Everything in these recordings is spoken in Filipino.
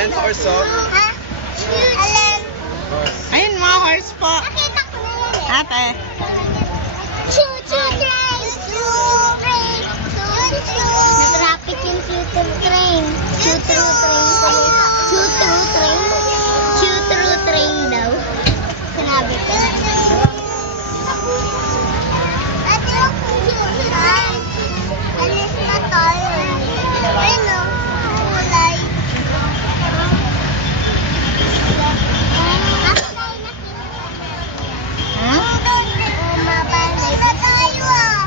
Lens or soft? Ha? Alin? Horse. Ayun, mga horse po. Nakita ko na yan eh. Ate. Choo-choo train! Choo train! Choo-choo! Na-traffic yung choo-choo train. Choo-choo train pala. Choo-choo train? Choo-choo train daw. Sinabi ko. Ate, yung choo-choo train. Alis na tayo. Ayun o. Kulay. Ako tayo nakita. Hmm? Mabalik na tayo ah.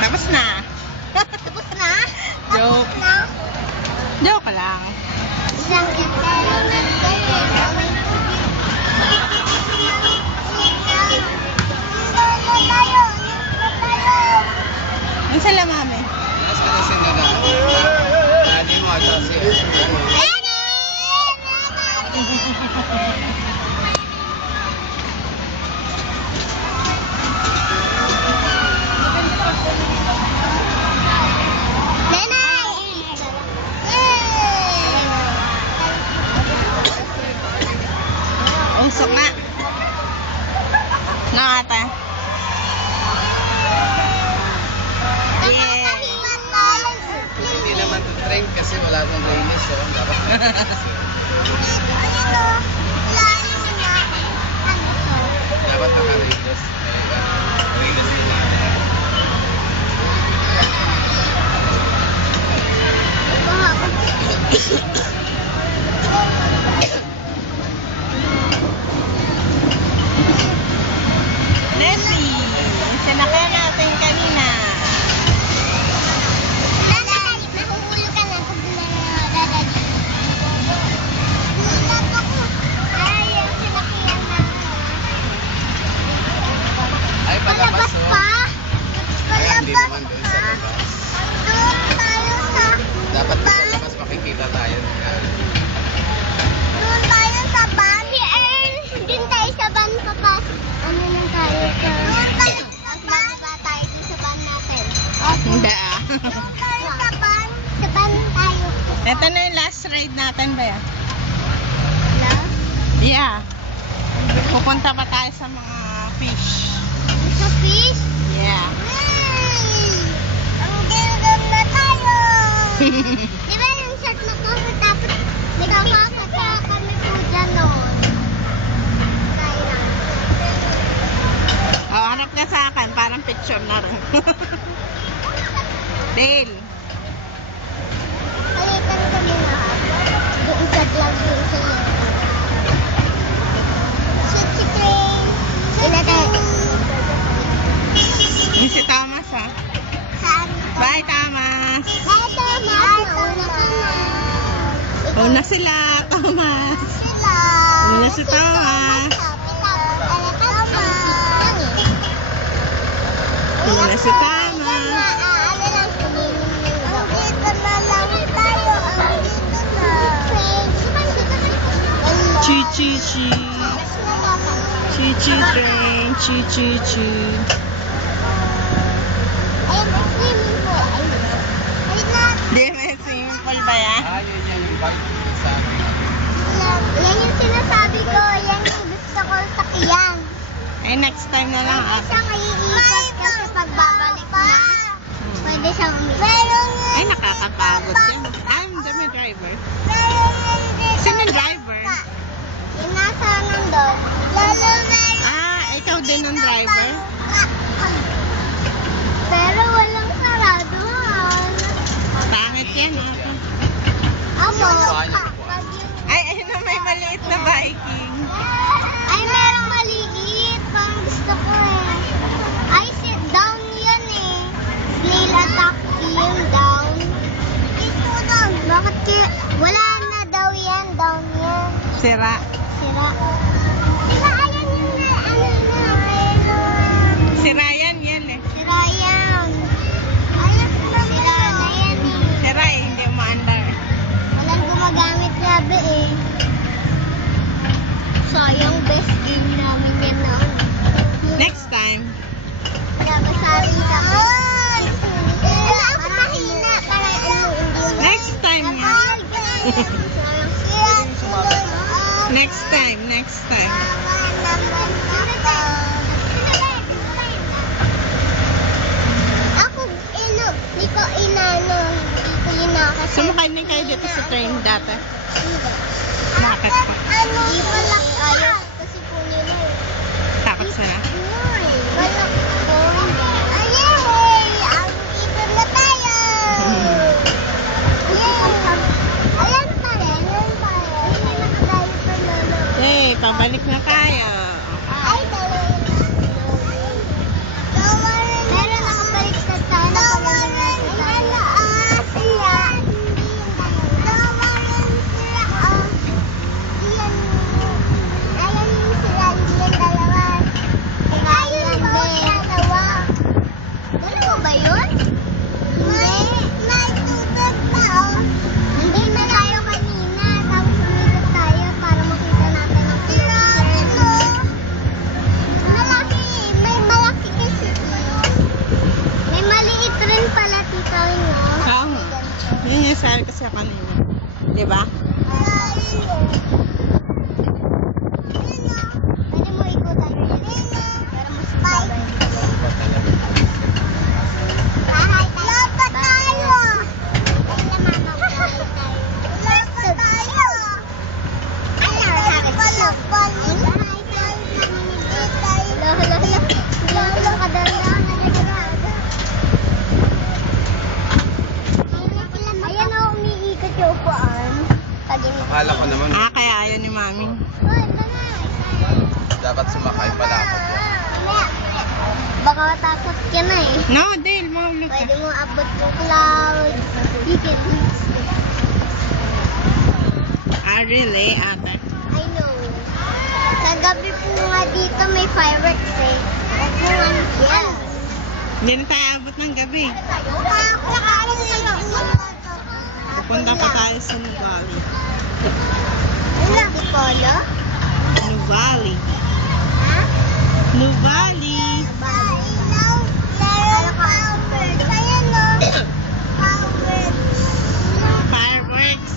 Tapos na. Tapos na? Joke. Tapos na? Joke lang. Isang Ang sala, mami. Mas manasin na na. Hindi mo ata si Usok nga. No, ate. Yeah. Hindi naman to train kasi wala nang rainis. So, dapat dapat naka-rainis. Rainis nila. Leslie, sinakyan natin kanina. Nahuhulog ka na pag nalalagi. Hulat ako. Ay, yung sinakyan na. Ay, Palabas palabas oh. pa? Kaya hindi naman Palabas doon pa? sa labas. Doon tayo sa... Dapat doon sa labas makikita tayo. Doon tayo sa van. Doon tayo sa van, papa. Ano lang tayo sa... Doon tayo sa van. Bababa tayo doon sa van natin. Hindi ah. Doon tayo sa van. Sa van tayo. Ito na yung last ride natin ba yan? Hello? Yeah. Pupunta pa tayo sa mga fish. Sa fish? Yeah. Ang gilgam na tayo! Di ba yung shot na to? Tapos nagkakakata kami po dyan noon. Tayo lang. Oh, harap ka sa akin. Parang picture na rin. Dale. Palitan kami lahat. Doon sa vlog doon sa iyo. Shoot train! Yung si Thomas ha. Saan? Bye Thomas. Bye, Thomas! Nauna ka na. Una sila, Thomas. Sila. Una si Thomas. Una si Thomas. Chi chi chi. Chi chi train. Chi chi chi. Di may swimming pool ba yan? Ah, yun yan yung bike sa akin. Yan yung sinasabi ko. Yan yung gusto ko sakyan. Ay, next time na lang Pwede ate. siyang iikot kasi pagbabalik na, pwede siyang umiikot. Ay, nakakapagod yan. I'm the may driver. Sino yung driver? Yung nasa nandun. Ah, ikaw din ang driver? Pero walang sarado ha. Pangit yan ate. Amo. Ay, ayun na may maliit na Viking. Ay, merong maliit. Parang gusto ko eh. Ay, sit down yan eh. Snail attack team down. Ito down. Bakit kaya? Wala na daw yan. Down yan. Sira. Sira. Sira, ayan yung na, ano na. Pero, Sira yan eh. sira yan. Ayan, sira na yan eh. Sira eh, hindi umaandar. Walang gumagamit grabe eh. Sayang, best game namin yan noon. Next time. Nabasari kami. Wala ako mahina para ano, hindi Next time nga. Ay, Next time, next time. Ako, di ko inano, hindi ko inakasal. Sumakay na kayo dito sa train dati. Bakit po? Hindi wala kayo kasi po nila eh. Takot sana. Wala po. Ayay! Ang ipon na tayo! Ayan pa rin, ayan pa rin. Hindi nakatayo pa lolo. Yay, pabalik na tayo. Ay, dalawa na. Meron nakabalik sa tayo na pamamalit sa tayo. Ano sila? Dawaran sila. Iyan. Ayan yung sila. Iyan dalawa. Ayun po, dalawa. Dalawa ba yun? May tubig pa, oh. Nandun na tayo kanina. Tapos umikot tayo para makita natin ang malaki. May malaki kasi. May maliit rin pala, tita, no? Oo. Yun yung sabi ko sa kanina. Diba? Pwede mo ikutan rin. Para mas bagay. Lobat tayo! Lobat tayo! Lolo, kadandaan na ayan o, umiikot yung upuan. Akala ko naman, Kaya ayaw ni Mami. dapat sumakay pala ako. Baka matakot ka na eh. No, Dale, mahulog ka. Pwede mo abot yung cloud. You can reach it. Really, ate? I know. Kagabi po nga dito may fireworks eh. Huwag mo nga yes. Hindi na tayo abot ng gabi. Pupunta pa tayo sa Nuvali. Ano? Dipolo? Nuvali. Ha? Nuvali. Fireworks.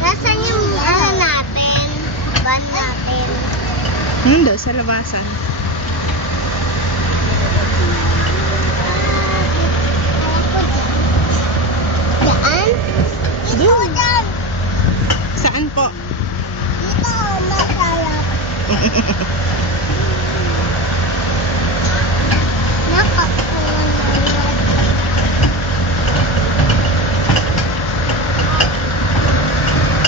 Nasaan yung ano natin? Van natin? Doon, sa labasan. Saan? Doon. Dyan. Saan po? Dito, masarap.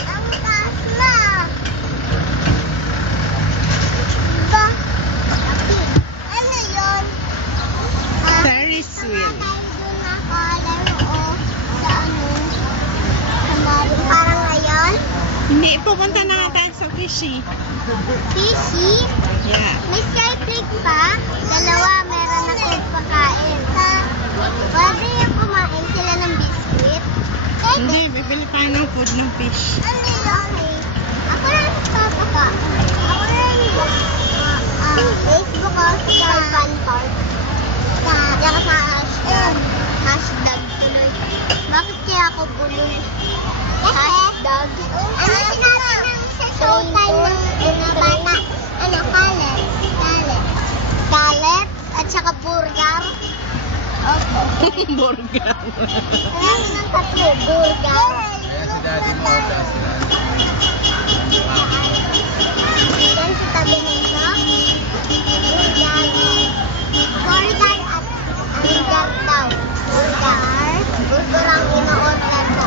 Ang taas na. Diba? Ano yun? Ferris wheel. Tayo dun nakalaro sa ano? Sa Mario. Parang ngayon? Hindi, pupunta na nga tayo sa fishy. Fishy? Yeah. May skyplate pa? Dalawa, meron akong pagkain. Pwede yung kumain sila ng biscuit? Hindi, bibili tayo ng food ng fish. Ano yun? Okay. Ako rin papaka. Ako rin Facebook ko sa Fan Park. Tsaka sa hashtag. Hashtag tuloy. Bakit kaya ako bulong? Hashtag. Ano sinabi ng sa showtime ng mga bata? Ano, kalet? Kalet? At saka burger? Opo. Burger. Alam mo ng tatlo, burger. Kaya si daddy mo, kaya si daddy. Yan sa tabi nito. Burger. Burger at burger daw. Burger. Burger ang ino-order ko.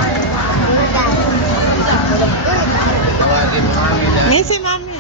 Burger. Burger. Tawagin mo kami na. May si Mami.